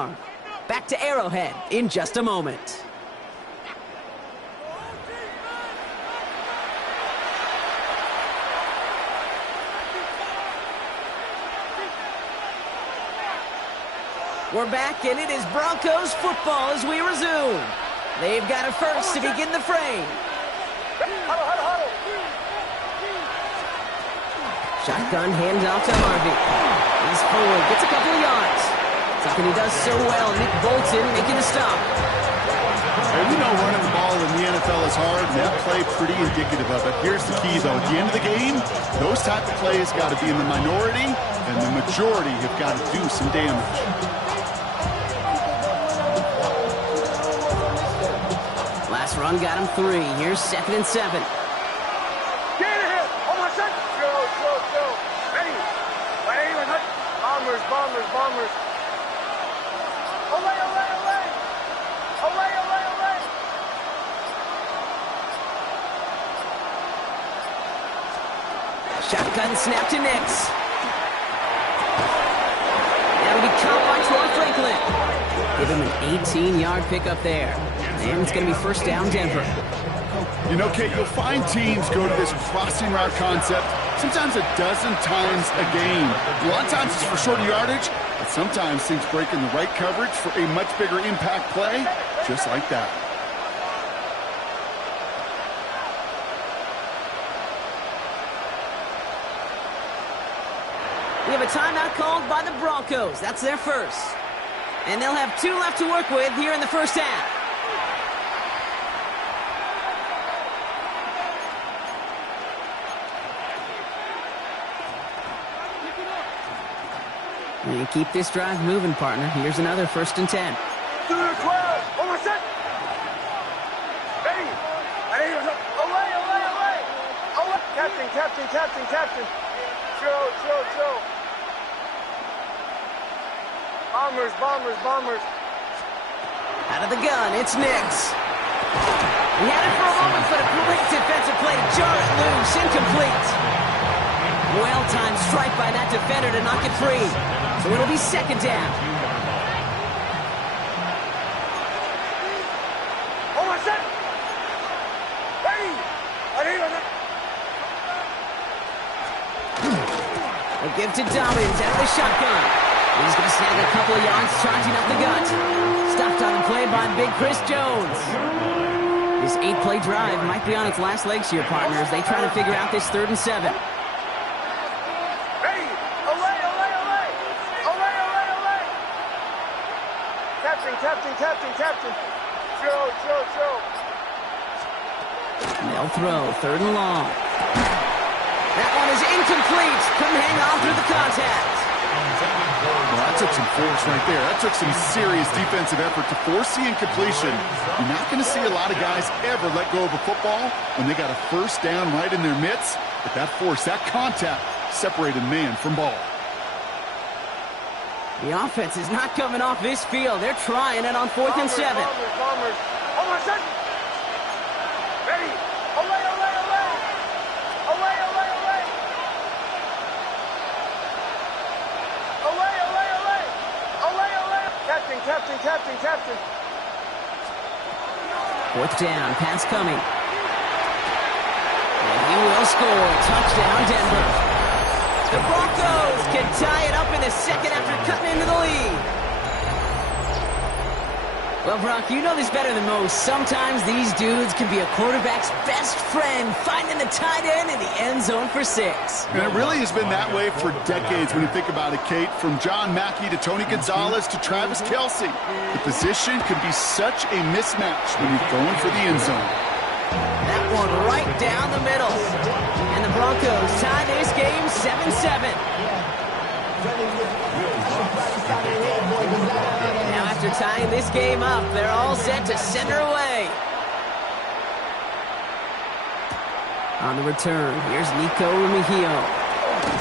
arm. Back to Arrowhead in just a moment. We're back, and it is Broncos football as we resume. They've got it first to begin the frame. Shotgun handoff to Harvey. He's forward, gets a couple of yards. Something he does so well, Nick Bolton making a stop. Well, we know running the ball in the NFL is hard, and that play pretty indicative of it. Here's the key, though. At the end of the game, those type of plays got to be in the minority, and the majority have got to do some damage. Last run got him 3. Here's 2nd and 7. Get it! Oh my God! Go. Ready? Bombers. Away! Shotgun snap to Nix. That'll be caught by Troy Franklin. Give him an 18-yard pickup there. And it's going to be first down, Denver. You know, Kate, you'll find teams go to this crossing route concept sometimes a dozen times a game. A lot of times it's for shorter yardage, but sometimes things break in the right coverage for a much bigger impact play, just like that. We have a timeout called by the Broncos. That's their first. And they'll have 2 left to work with here in the first half. You keep this drive moving, partner. Here's another 1st and 10. Through the crowd. Oh my God! Ready? Away! Captain. Chill. Bombers. Out of the gun, it's Nix. He had it for a moment, but a great defensive play. Jar it loose, incomplete. Well-timed strike by that defender to knock it free. So it'll be 2nd down. Oh my God! Ready? We'll give to Dobbins out of the shotgun. He's going to snag a couple of yards, charging up the gut. Stopped on the play by Big Chris Jones. This 8-play drive might be on its last legs here, partners. They try to figure out this 3rd and 7. Captain. Chill. They'll throw 3rd and long. That one is incomplete. Couldn't hang on through the contact. Well, that took some force right there. That took some serious defensive effort to force the incompletion. You're not going to see a lot of guys ever let go of a football when they got a 1st down right in their midst. But that force, that contact, separated man from ball. The offense is not coming off this field. They're trying it on 4th and 7. Bombers. Oh my God! Ready? Away! Captain. 4th down, pass coming. And he will score. Touchdown, Denver. The Broncos can tie it up in the 2nd after cutting into the lead. Well, Brock, you know this better than most. Sometimes these dudes can be a quarterback's best friend, finding the tight end in the end zone for 6. And it really has been that way for decades when you think about it, Kate. From John Mackey to Tony Gonzalez to Travis Kelce. The position can be such a mismatch when you're going for the end zone. That one right down the middle. And the Broncos tie this game 7-7. Now after tying this game up, they're all set to send her away. On the return, here's Nico Mejio.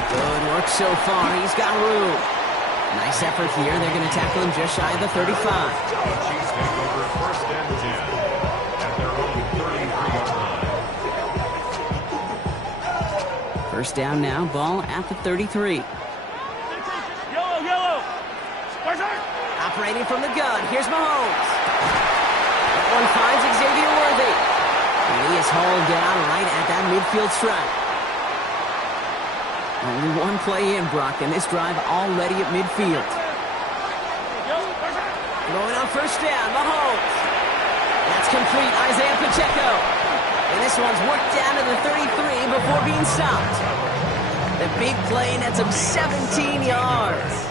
Good work so far. He's got room. Nice effort here. They're going to tackle him just shy of the 35. First down now, ball at the 33. Yellow! Separating from the gun. Here's Mahomes. That one finds Xavier Worthy. And he is hauled down right at that midfield stripe. Only one play in, Brock, and this drive already at midfield. Going on first down, Mahomes. That's complete, Isaiah Pacheco. And this one's worked down to the 33 before being stopped. The big play nets him 17 yards.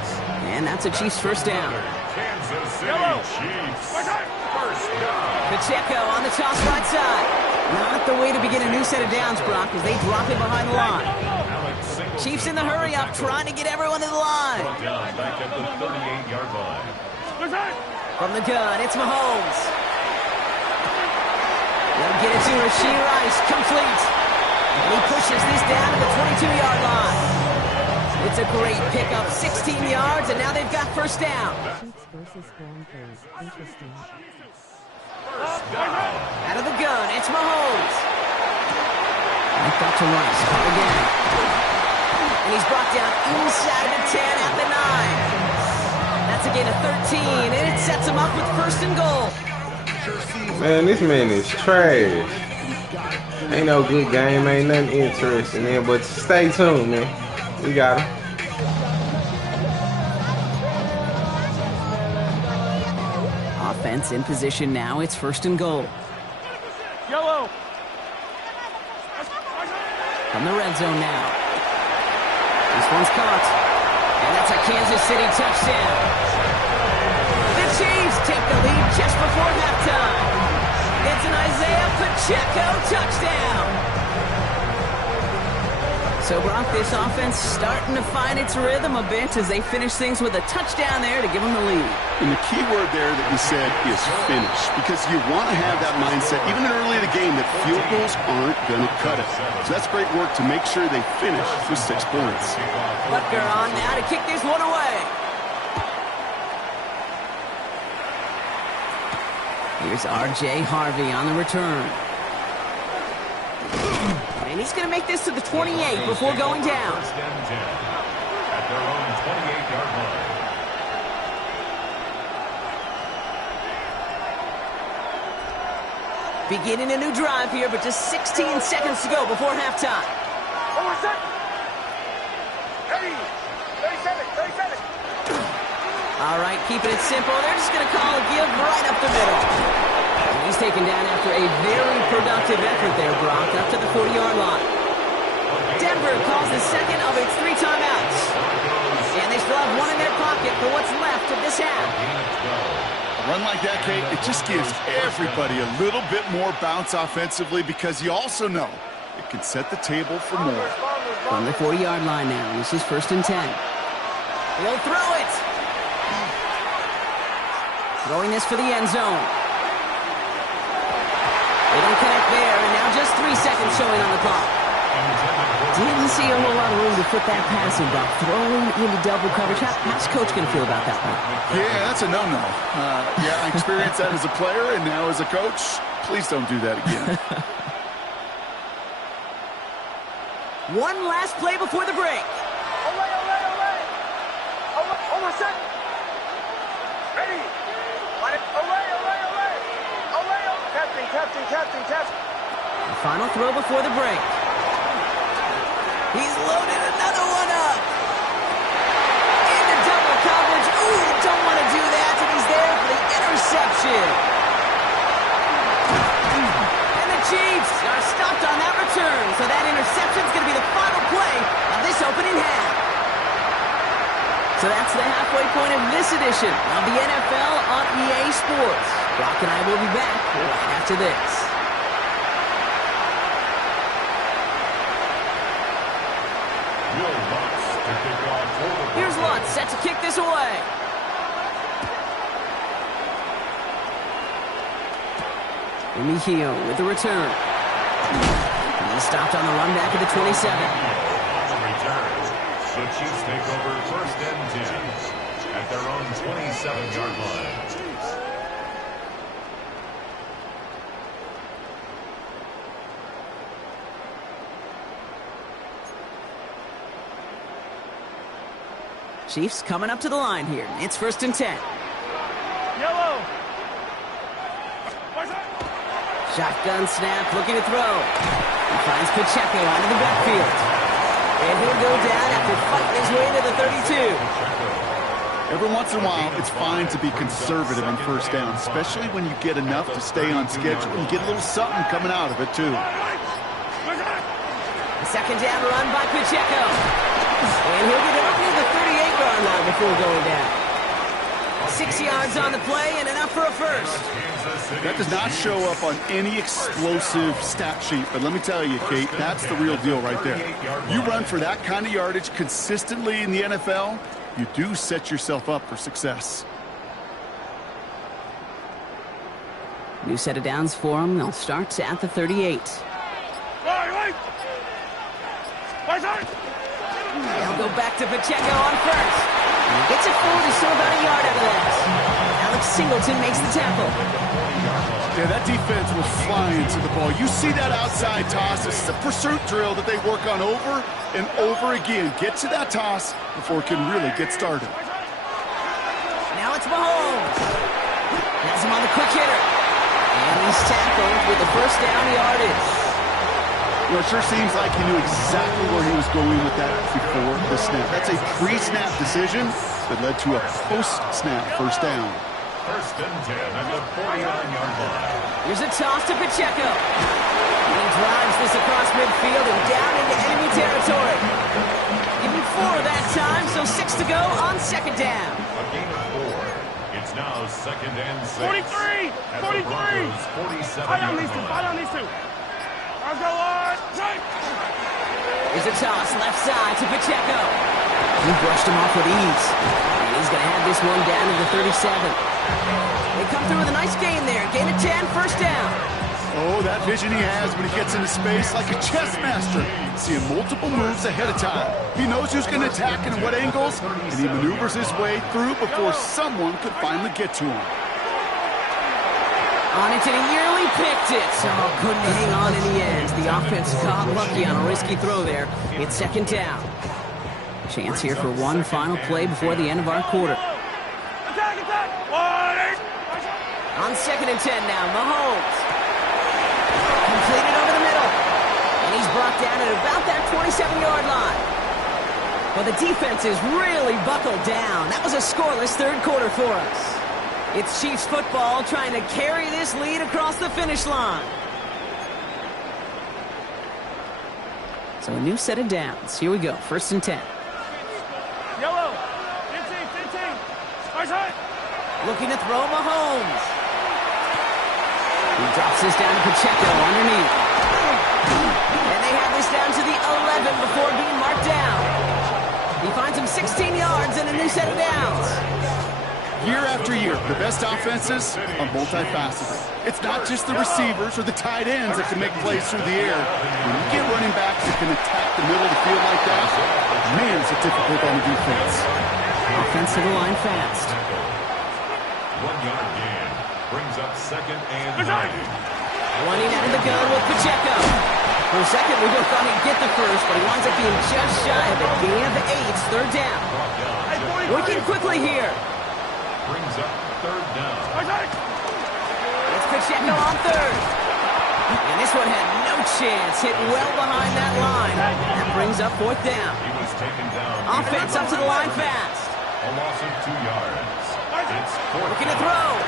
And that's a Chiefs first down. Kansas City Chiefs. First down. Pacheco on the toss right side. Not the way to begin a new set of downs, Brock, as they drop him behind the line. Chiefs in the hurry up, trying to get everyone to the line. Back at the 38-yard line. From the gun, it's Mahomes. They'll get it to Rashee Rice, complete. And he pushes this down to the 22-yard line. It's a great pickup, 16 yards, and now they've got first down. Out of the gun, it's Mahomes. Back up to Rice, again. And he's brought down inside the 10 at the 9. That's a gain of 13, and it sets him up with first and goal. Man, this man is trash. Ain't no good game, ain't nothing interesting, man. But stay tuned, man. We got him. Offense in position now. It's first and goal. Yellow. From the red zone now. This one's caught. And that's a Kansas City touchdown. The Chiefs take the lead just before halftime. It's an Isaiah Pacheco touchdown. So, Brock, this offense starting to find its rhythm a bit as they finish things with a touchdown there to give them the lead. And the key word there that you said is finish, because you want to have that mindset, even early in the game, that field goals aren't going to cut it. So that's great work to make sure they finish with 6 points. Butker on now to kick this one away. Here's R.J. Harvey on the return. And he's going to make this to the 28 before going down. First and 10 at their own 28-yard line. Beginning a new drive here, but just 16 seconds to go before halftime. Hold on a second. Ready. 37, 37. All right, keeping it simple. They're just going to call a give right up the middle. And he's taken down after a very productive effort there, Brock, up to the 40-yard line. Denver calls the second of its 3 timeouts. And they still have one in their pocket for what's left of this half. A run like that, Kate, it just gives everybody a little bit more bounce offensively, because you also know it can set the table for more. From the 40-yard line now, this is first and 10. He'll throw it. Throwing this for the end zone. They don't connect there, and now just 3 seconds showing on the clock. Didn't see a whole lot of room to put that passing, Brock. Throwing into double coverage. How's Coach going to feel about that one? Yeah, that's a no-no. Yeah, I experienced that as a player, and now as a coach, please don't do that again. One last play before the break. Away, away, away. Hold on a second. Ready. Away, away, away. Away, away. Captain. The final throw before the break. He's loaded another one up. Into double coverage. Ooh, don't want to do that. And he's there for the interception. And the Chiefs are stopped on that return. So that interception is going to be the final play of this opening half. So that's the halfway point of this edition of the NFL on EA Sports. Brock and I will be back right after this. Here's Lutz set to kick this away. Mejio with the return. And he's stopped on the run back at the 27. On the return, the Chiefs take over first and 10 at their own 27-yard line. Chiefs coming up to the line here. It's first and 10. Shotgun snap, looking to throw. He finds Pacheco out of the backfield. And he'll go down after fighting his way to the 32. Every once in a while, it's fine to be conservative on first down, especially when you get enough to stay on schedule and get a little something coming out of it, too. The second down run by Pacheco. And he'll get up near the 38-yard line before going down. 6 yards on the play and enough for a first. That does not show up on any explosive stat sheet, but let me tell you, Kate, that's the real deal right there. You run for that kind of yardage consistently in the NFL, you do set yourself up for success. New set of downs for him. They'll start at the 38. They'll go back to Pacheco on first. And he gets it forward to still about a yard out of that. Alex Singleton makes the tackle. Yeah, that defense was flying to the ball. You see that outside toss. This is a pursuit drill that they work on over and over again. Get to that toss before it can really get started. Now it's Mahomes. Has him on the quick hitter. And he's tackled with the first down yardage. You know, it sure seems like he knew exactly where he was going with that before the snap. That's a pre-snap decision that led to a post-snap first down. First and 10 at the 49-yard line. Here's a toss to Pacheco. He drives this across midfield and down into enemy territory. Give him 4 that time, so 6 to go on second down. A gain of 4. It's now second and 6. 43! At the 43! Broncos' 47-yard line. Fight on these two. Let's go, Lord! Here's a toss left side to Pacheco. He brushed him off with ease. And he's going to have this one down to the 37. They come through with a nice gain there. Gain of 10, first down. Oh, that vision he has when he gets into space like a chess master. Seeing multiple moves ahead of time. He knows who's going to attack and at what angles, and he maneuvers his way through before someone could finally get to him. On it to the yearly, picked it. Oh, couldn't hang on in the end. The offense got lucky on a risky throw there. It's second down. Chance here for one final play before the end of our quarter. Attack, attack! On second and 10 now, Mahomes. Completed over the middle. And he's brought down at about that 27-yard line. Well, the defense is really buckled down. That was a scoreless third quarter for us. It's Chiefs football trying to carry this lead across the finish line. So a new set of downs. Here we go, first and 10. Yellow! 15! Right side! Looking to throw Mahomes. He drops this down to Pacheco underneath. And they have this down to the 11 before being marked down. He finds him 16 yards and a new set of downs. Year after year, the best offenses are multifaceted. It's not just the receivers or the tight ends that can make plays through the air. When you get running backs that can attack the middle of the field like that, man, it's a difficult on the defense. Offensive line fast. 1-yard gain brings up second and 9. Running out of the gun with Pacheco. For a second, we both thought he'd get the first, but he winds up being just shy of a gain of 8, third down. Working quickly here. Brings up third down. It's Pacheco on third. And this one had no chance. Hit well behind that line. That brings up fourth down. He was taken down. Offense up to the line fast. A loss of 2 yards. It's fourth Looking to down. throw.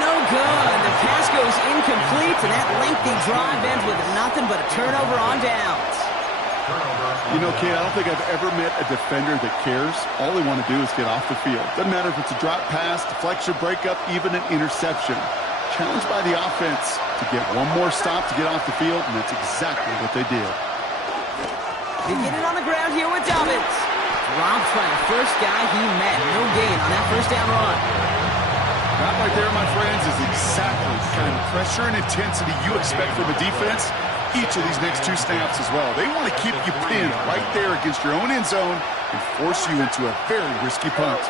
No good. The pass goes incomplete, and that lengthy drive ends with nothing but a turnover on downs. You know, kid, I don't think I've ever met a defender that cares. All they want to do is get off the field. Doesn't matter if it's a drop pass, deflection, breakup, even an interception. Challenged by the offense to get one more stop to get off the field, and that's exactly what they did. They get it on the ground here with Dobbins. Dropped by the first guy he met. No gain on that first down run. That right there, my friends, is exactly the kind of pressure and intensity you expect from a defense each of these next 2 snaps as well. They want to keep you pinned right there against your own end zone and force you into a very risky punt.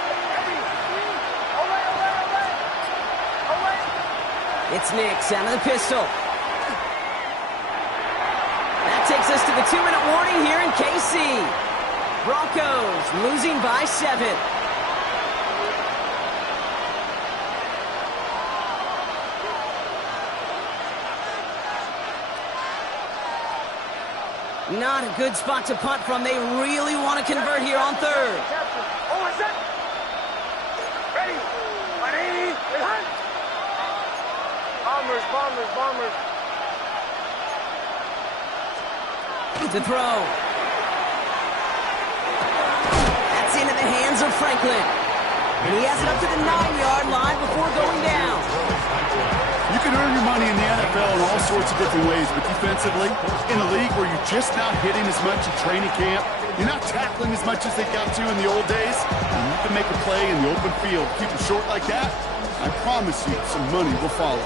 It's Nix out of the pistol. That takes us to the 2-minute warning here in KC. Broncos losing by 7. Not a good spot to punt from. They really want to convert here on third. Oh, my son. Ready. 180. And hunt. Bombers, bombers, bombers. To throw. That's into the hands of Franklin. And he has it up to the 9-yard line before going down. You can earn your money in the NFL in all sorts of different ways, but defensively, in a league where you're just not hitting as much at training camp, you're not tackling as much as they got to in the old days, and you can make a play in the open field. Keep it short like that, I promise you some money will follow.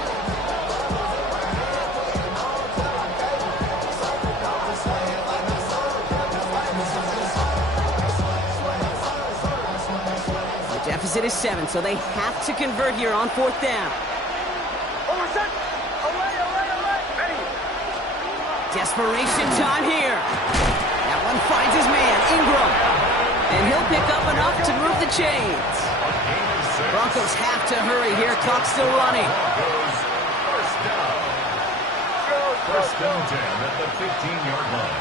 The deficit is 7, so they have to convert here on 4th down. Desperation time here. That one finds his man, Ingram. And he'll pick up enough to move the chains. Broncos have to hurry here. Clock's still running. First down 10 at the 15-yard line.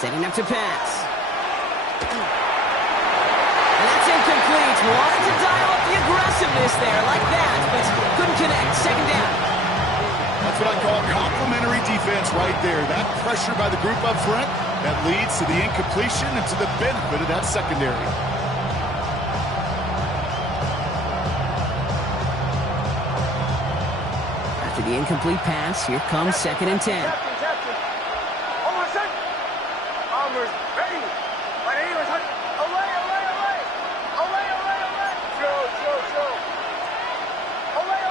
Setting up to pass. And that's incomplete. Wanted to dial up the aggressiveness there like that, but couldn't connect. Second down. That's what I call complimentary defense right there. That pressure by the group up front, that leads to the incompletion and to the benefit of that secondary. After the incomplete pass, here comes 2nd and 10. Captain. Oh, my son. Bombers, ready. 180. Away. Show. Away.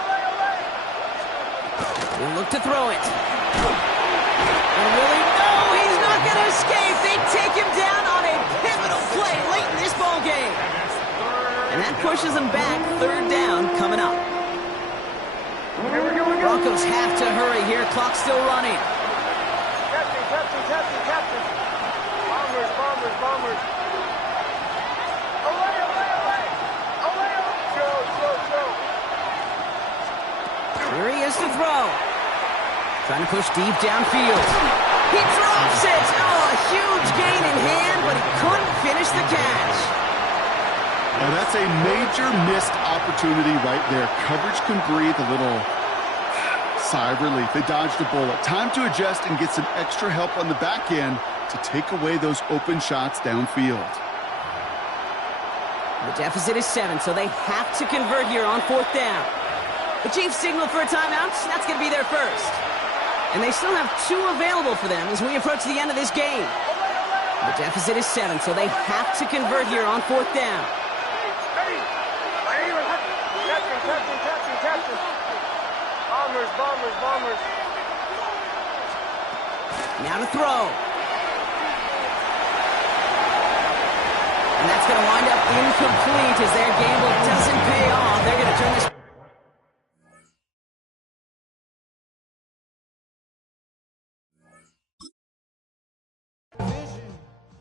He'll look to throw it. And will he? No, he's not going to escape. They take him down on a pivotal play late in this ball game. And that pushes them back. 3rd down coming up. Broncos have to hurry here. Clock's still running. Captain. Bombers. Away. Show. Here he is to throw. Trying to push deep downfield. He drops it. Oh, a huge gain in hand, but he couldn't finish the catch. Now that's a major missed opportunity right there. Coverage can breathe a little sigh of relief. They dodged a bullet. Time to adjust and get some extra help on the back end to take away those open shots downfield. The deficit is 7, so they have to convert here on 4th down. The Chiefs signal for a timeout. That's going to be their first. And they still have 2 available for them as we approach the end of this game. The deficit is 7, so they have to convert here on 4th down. Captain. Bombers. Now to throw. And that's going to wind up incomplete as their